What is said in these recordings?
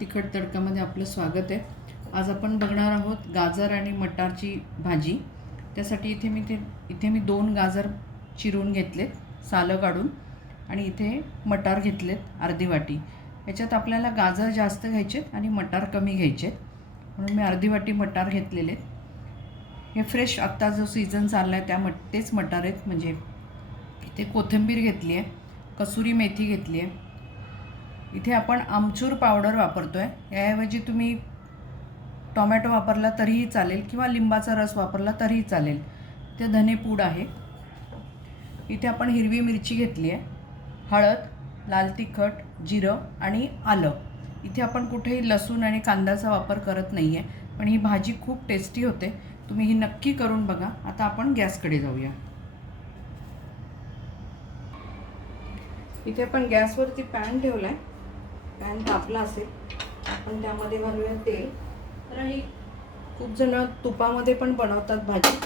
तिखट तडकामध्ये आपलं स्वागत आहे. आज आपण बघणार आहोत गाजर आणि मटारची भाजी. त्यासाठी इथे मी ते इथे मी दोन गाजर चिरून घेतलेत सालं काढून. आणि इथे मटार घेतलेत अर्धी वाटी. याच्यात आपल्याला गाजर जास्त घ्यायचेत आणि मटार कमी घ्यायचेत. म्हणून मी अर्धी वाटी मटार घेतलेले आहेत. हे फ्रेश आत्ता जो सीझन चालला आहे त्या मट तेच मटार आहेत. म्हणजे इथे कोथिंबीर घेतली आहे कसुरी मेथी घेतली आहे इथे आपण आमचूर पावडर वापरतो आहे याऐवजी तुम्ही टोमॅटो वापरला तरीही चालेल किंवा लिंबाचा रस वापरला तरीही चालेल. ते धनेपूड आहे. इथे आपण हिरवी मिरची घेतली आहे. हळद लाल तिखट जिरं आणि आलं. इथे आपण कुठेही लसूण आणि कांद्याचा वापर करत नाही आहे पण ही भाजी खूप टेस्टी होते. तुम्ही ही नक्की करून बघा. आता आपण गॅसकडे जाऊया. इथे आपण गॅसवरती पॅन ठेवला आहे पॅन तापला असेल आपण त्यामध्ये घालूया तेल. तर ही खूप जण तुपामध्ये पण बनवतात भाजी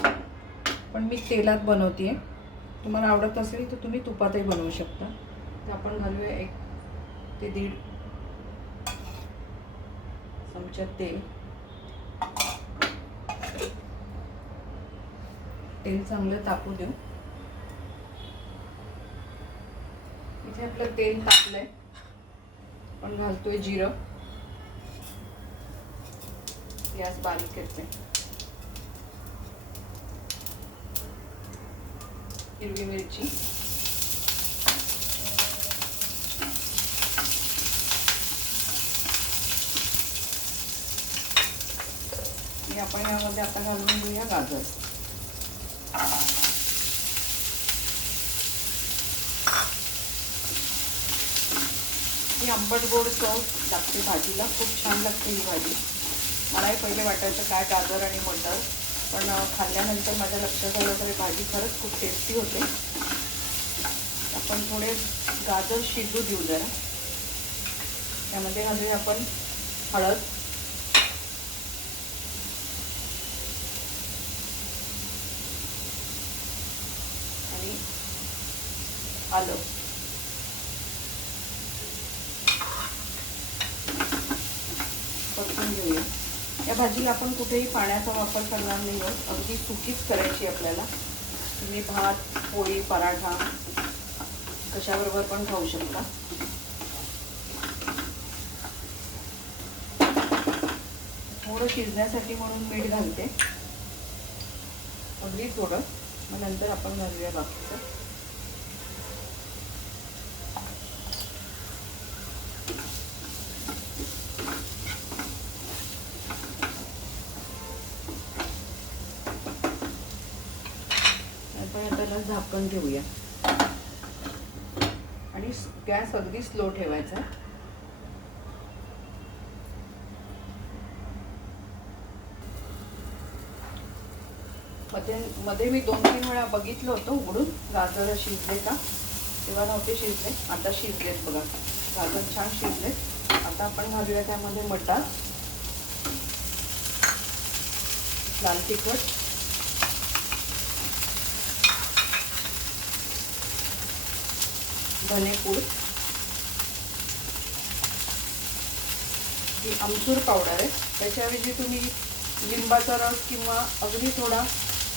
पण मी तेलात बनवते आहे तुम्हाला आवडत असेल तर तुम्ही तुपातही बनवू शकता. तर आपण घालूया एक ते दीड चमचा तेल. तेल चांगलं तापू देऊ. इथे आपलं तेल तापलंय. आपण घालतोय जिरं. गॅस बारीक करते हिरवी मिरची. आपण यामध्ये आता घालून घेऊया गाजर. ही आंबट गोड चव लागते भाजीला. खूप छान लागते ही भाजी. मलाही पहिले वाटायचं काय गाजर आणि मटर पण खाल्ल्यानंतर माझ्या लक्षात आलं तर भाजी खरंच खूप टेस्टी होते. आपण थोडे गाजर शिजू देऊ जरा. त्यामध्ये घालूया आपण हळद. आणि आलं. भाजीला आपण कुठेही पाण्याचा वापर करणार नाही आहोत. अगदी सुकीच करायची आपल्याला. तुम्ही भात पोळी पराठा कशाबरोबर पण खाऊ शकता. थोडं शिजण्यासाठी म्हणून मीठ घालते. अगदी थोडं. मग नंतर आपण घालूया बाकीचं आपण त्याला झाकण ठेवूया आणि गॅस अगदी स्लो ठेवायचा. मध्ये मध्ये मी दोन तीन वेळा बघितलं होतं उघडून. गाजर शिजले का? तेव्हा नव्हते शिजले. आता शिजलेत बघा. गाजर छान शिजलेत. आता आपण घालूया त्यामध्ये मटार. लाल तिखट. धनेपूड ही आमचूर पावडर आहे. त्याच्याऐवजी तुम्ही लिंबाचा रस किंवा अगदी थोडा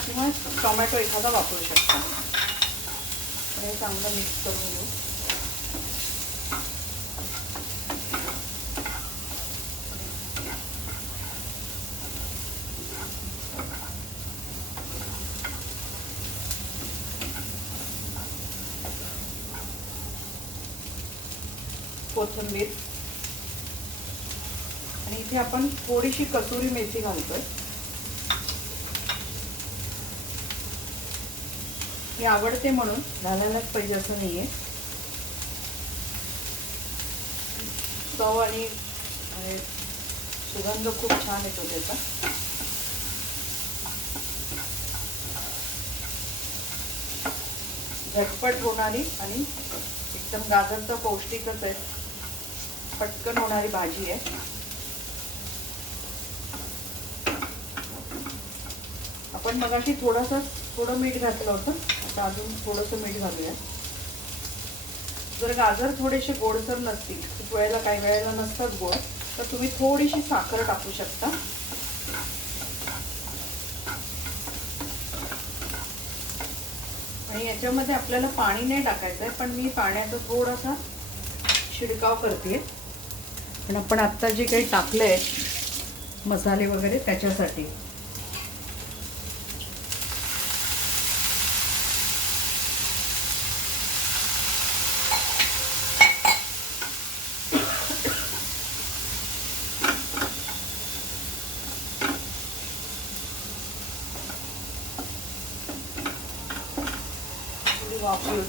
किंवा टोमॅटो एखादा वापरू शकता. हे चांगलं मिक्स करून घेऊ. कोथिंबीर. आणि इथे आपण थोडीशी कसुरी मेथी घालतोय. हे आवडते म्हणून घालायलाच पाहिजे असं नाहीये. चव आणि आणि सुगंध खूप छान येतो त्याचा. झटपट होणारी आणि एकदम गाजर तर पौष्टिकच आहे. पटकन होणारी भाजी आहे. आपण मगाशी थोडासा थोडं मीठ घातलं होतं. आता अजून थोडंसं मीठ घालूया. जर गाजर थोडेसे गोडसर नसतील खूप वेळेला काही वेळेला नसतात गोड तर तुम्ही थोडीशी साखर टाकू शकता. आणि याच्यामध्ये आपल्याला पाणी नाही टाकायचं आहे पण मी पाण्याचा थोडासा शिडकाव करते. पण आपण आत्ता जे काही टाकलं आहे मसाले वगैरे त्याच्यासाठी. वापरू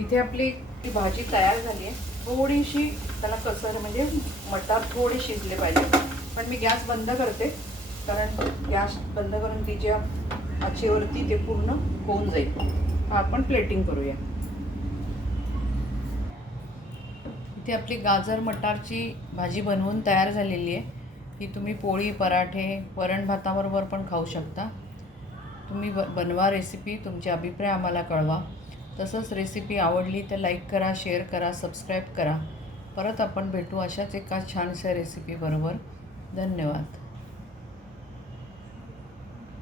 इथे आपली ती भाजी तयार झाली आहे. थोडीशी त्याला कसर म्हणजे मटार थोडे शिजले पाहिजे. पण मी गॅस बंद करते कारण गॅस बंद करून तिच्या आचेवरती ते पूर्ण होऊन जाईल. हा आपण प्लेटिंग करूया. इथे आपली गाजर मटारची भाजी बनवून तयार झालेली आहे. ही तुम्ही पोळी पराठे वरण भाताबरोबर पण खाऊ शकता. तुम्ही ब बनवा रेसिपी तुमचे अभिप्राय आम्हाला कळवा. तसंच रेसिपी आवडली तर लाईक करा शेअर करा सबस्क्राईब करा. परत आपण भेटू अशाच एका छानशा रेसिपीबरोबर धन्यवाद.